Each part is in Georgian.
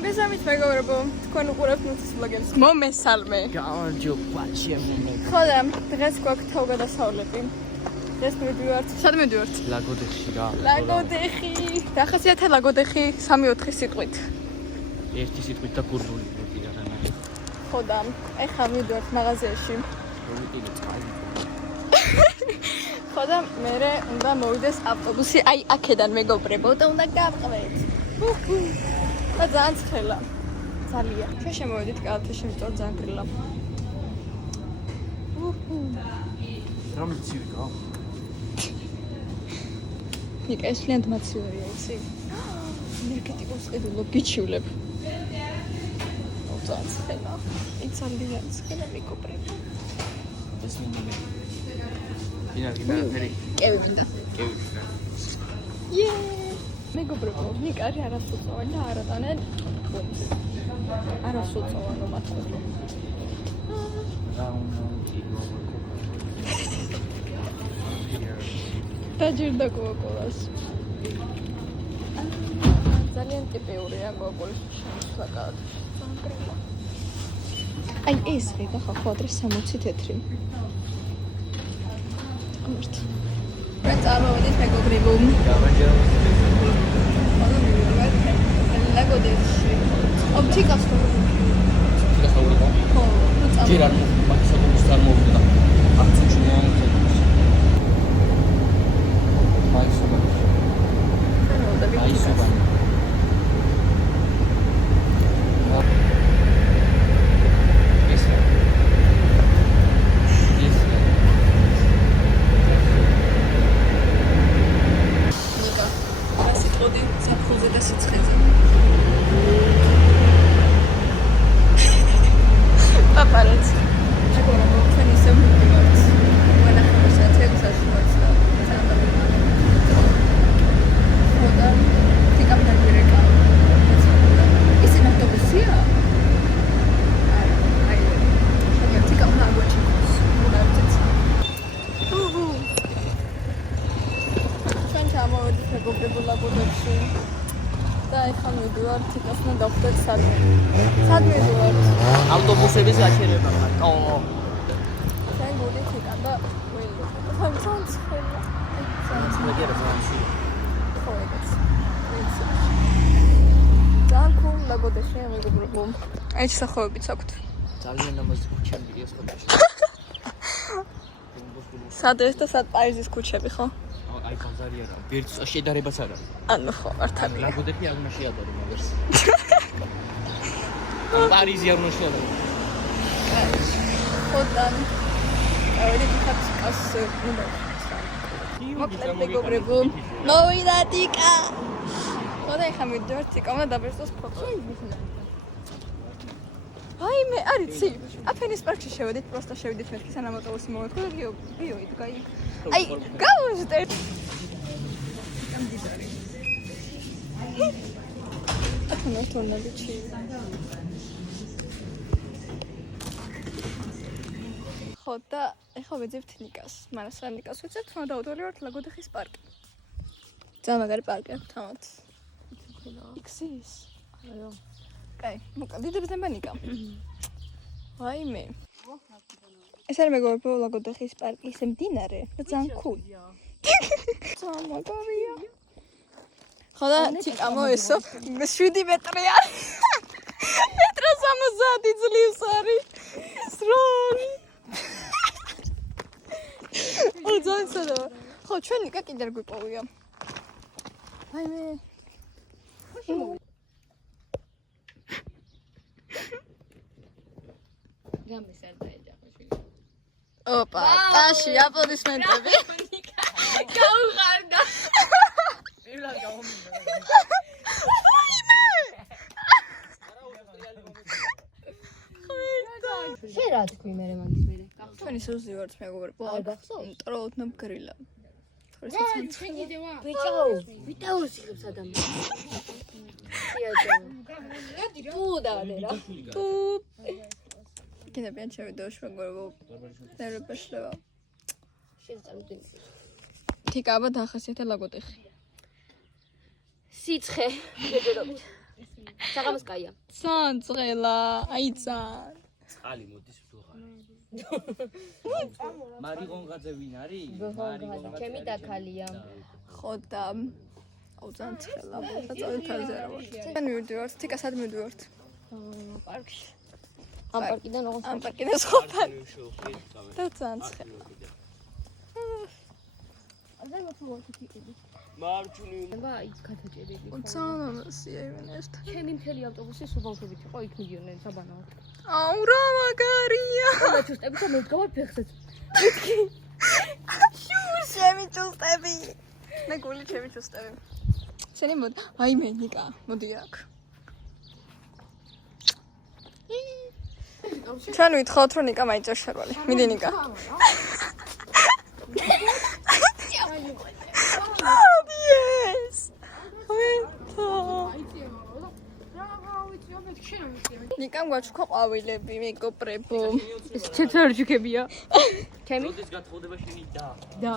მოგესალმებით მეგობრებო, თქვენ უყურებთ ნუცის ვლოგებს. მომესალმე. გამარჯობა ჩემო. ხოლო დღეს გვაქვს თავგადასავლები. დღეს მივიდივართ. სად მივიდივართ? ლაგოდეხში რა. ლაგოდეხი. დახასიათე ლაგოდეხი 3-4 სიტყვით. ერთი სიტყვით და გურდული ვიყიდა რანაირად. ხოდა, ეხლა მივიდივართ მაღაზიაში. ვიყიდა წყალი. ხოდა მე უნდა მოვიდეს ავტობუსი, აი აქედან მეგობრებო და უნდა გავყავეთ. და ძალიან ცხელა. ძალიან. ჩვენ შემოვედით კალათაში, იმიტომ ძალიან გრილა. რამე ცივი გა? ნიკა ეს ლიანთ მაცივერია, იცი? ენერგეტიკოს ყიდულობ გიჩივლებ. ძალიან ცხელა. ძალიან ცხელა მეგობრებო. ეს მინდა. გინდა ფერი. კევი მინდა. კევი. მეგობრებო, ნიკარი არასოწოვანი და არატანენ ფონს. არასოწოვანო მათქო. დაჯერდა კოკოლას. ძალიან ტიპიურია კოკოლის შემოსაკად. აი ეს ვიდა ხო დღეს 60 თეთრი. ამერტ. მე წამოვიდეთ მეგობრებო. ლაგოდეხში. ოპტიკას ხო? ხო, ჯერ არ მაქსიმუმს არ მოვიდა. აქციაში მომხდარა. ავტობუსების გაჩერება ხატო. ჩვენ გულით იკანდა ველო. ძალიან ცხელა. ხო, ეგეც. ძალიან cool ლაგოდეხი მეგობრებო. აი სახოებიც აქვთ. ძალიან ამაზე ქუჩებია სხვადასხვა. სადეს და სად პარიზის ქუჩები ხო? აი ბაზარი არა, ვერც შედარებაც არ არის. ანუ ხო, მართალია. ლაგოდეხი არ უნდა შეადარო მაგას. პარიზი არ უნდა შეადარო. ხოდან. აი დიქაც უნდა. მოკლედ მეგობრებო. მოვიდა ტიკა. ხოდა ეხა მივიდივართ ტიკა, უნდა დაბეჭდოს ფოტო. აი მე არიცი. აფენის პარკში შევედით, პროსტა შევედით მერქი სანამ ავტობუსი მოვედგო და გიოიდ გაი. აი გავუჟდე. კანდიდარი. ათონა თორნაბიჩი. ხო და ეხლა ვეძებთ ნიკას. მაგრამ სამ ნიკას ვეძებთ, მაგრამ დავდორივართ ლაგოდეხის პარკი. ძალიან მაგარი პარკი აქვს თამათ. იქსის. აიო. კაი, მოკლედ დიდებს ნება ნიკა. ვაიმე. ეს არის მეგობრებო ლაგოდეხის პარკი, ისე მდინარე და ძალიან cool. ძალიან მაგარია. ხოდა ტიკა მოესო 7 მეტრია. მეტრა 60 ძლივს არის. ეს როლი. ძალიან სადა. ხო, ჩვენ ნიკა კიდე არ გვიპოვია. ვაიმე. ოპა, ტაში, აპლოდისმენტები. გაუღარდა. პირველ გაუმინდა. შენ რა თქვი მე მაგის მერე? ჩვენ ისე ვზივართ მეგობრებო. გახსოვს? ტროოთ ნაბგრილა. ჩვენ კიდევა. ვიტაურს იღებს ადამიანს. იაჯა. თუ დავალერა. თუ კიდევ შევიდეოში მეგობრებო. ნერვებაშლება. შენ წამდგენ. თიკა აბა დახასიათე ლაგოდეხი. სიცხე. შეგერობთ. საღამოს კაია. ძალიან ცხელა, აი ძალიან. წყალი მოდის ვდუღარ. მარიღონღაძე ვინ არის? ჩემი დაქალია. ხო და აუ ძალიან ცხელა. საწოლით თავზე რა ვარ. თან მივდივართ, თიკასად მივდივართ. პარკში. ამ პარკიდან ოღონდ ამ პარკიდან სხვათან. და ძალიან ცხელა. азай მოხმოვდი ტიპები. მარჯვნივ. ნება ის გადაჭერილი. ძალიან ამასია იმენესთან. ჩემი მთელი ავტობუსი სუბავშვებით იყო, იქ მიდიოდნენ საბანაოდ. აუ რა მაგარია. და ჩუსტები და მოვდგავარ ფეხზე. ჩემი ჩუსტები. მე გული ჩემი ჩუსტები. შენი მოდ, აი მე ნიკა, მოდი აქ. ჩვენ ვითხოვთ რომ ნიკა მაიწევს შარვალი. მიდი ნიკა. Yes. ნიკამ გვაჩქო ყვავილები, მეკოპრებო. ეს ჩეცარჯიქებია. ჩემი? როდის გათხოვდება შენი და? და.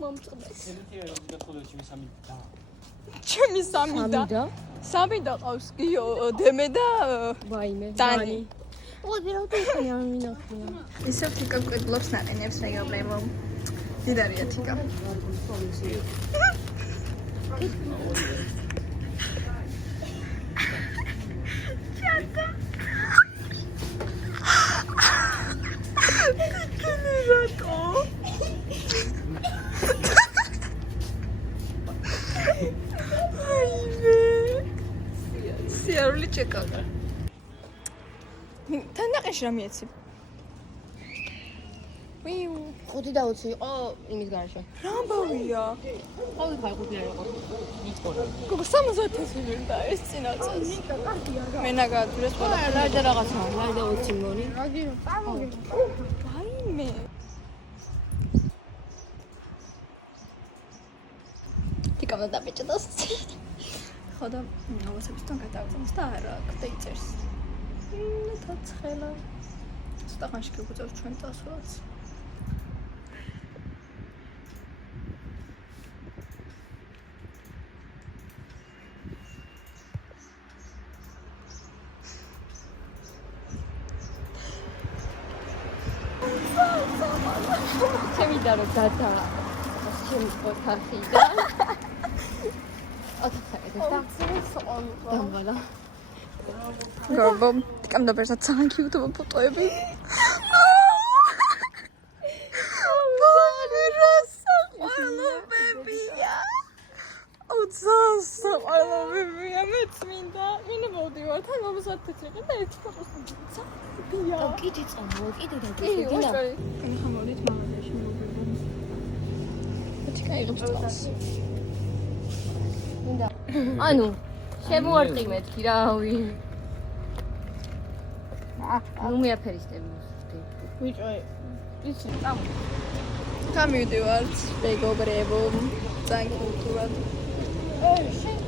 მომწყდეს. ჩემი როდის გათხოვდება ჩემი სამი და? ჩემი სამი და. სამი და ყავს გიო, დემე და ვაიმე. დანი. ოდი რა თქმა უნდა მინახია. ისევ თიკა კვეთლობს ნაყენებს რაიობლემო. დიდარია თიკა. სიარული ჩეკავდა. თან ნაყენში რა მიეცი? ვიუ, 5 და 20 იყო იმის garaშე. რა ამბავია? ყოველ ხარ 5 არ იყო. გოგო 70,000 მინდა ეს წინაწელს. მენა გააძვრეს ყველა. რა და რაღაცა, რა და 20 მგონი. ვაიმე. თიკამა დაბეჭდას. ხო და ნავასებისთან გადავწამს და არა, და იწერს. თაცხელა. ცოტა ხანში გიგუწევს ჩვენ წასვლაც. ჩემი და რო დადა. ჩემი ოთახიდან. დამბალა. გოგო, თიკამ დაბერსა ძალიან კიუტობა ფოტოები. ბებია. აუ ძალიან ბებია, მეც მინდა. მინდა მოვდივარ, თან მომზადეთ და ერთი ფოტოს მიდია. კიდე წამო, კიდე და კი, უშორი. მე ხამოდით მაღაზიაში მოვიდო. თიკა იღებს წავს. მინდა. ანუ შემოარტყიმეთ კი რავი. ნუ მეაფერისტები მოსწრდი. ვიჭოი. იცი, წამო. თან მივდივართ, მეგობრებო. ძალიან კულტურად. შენ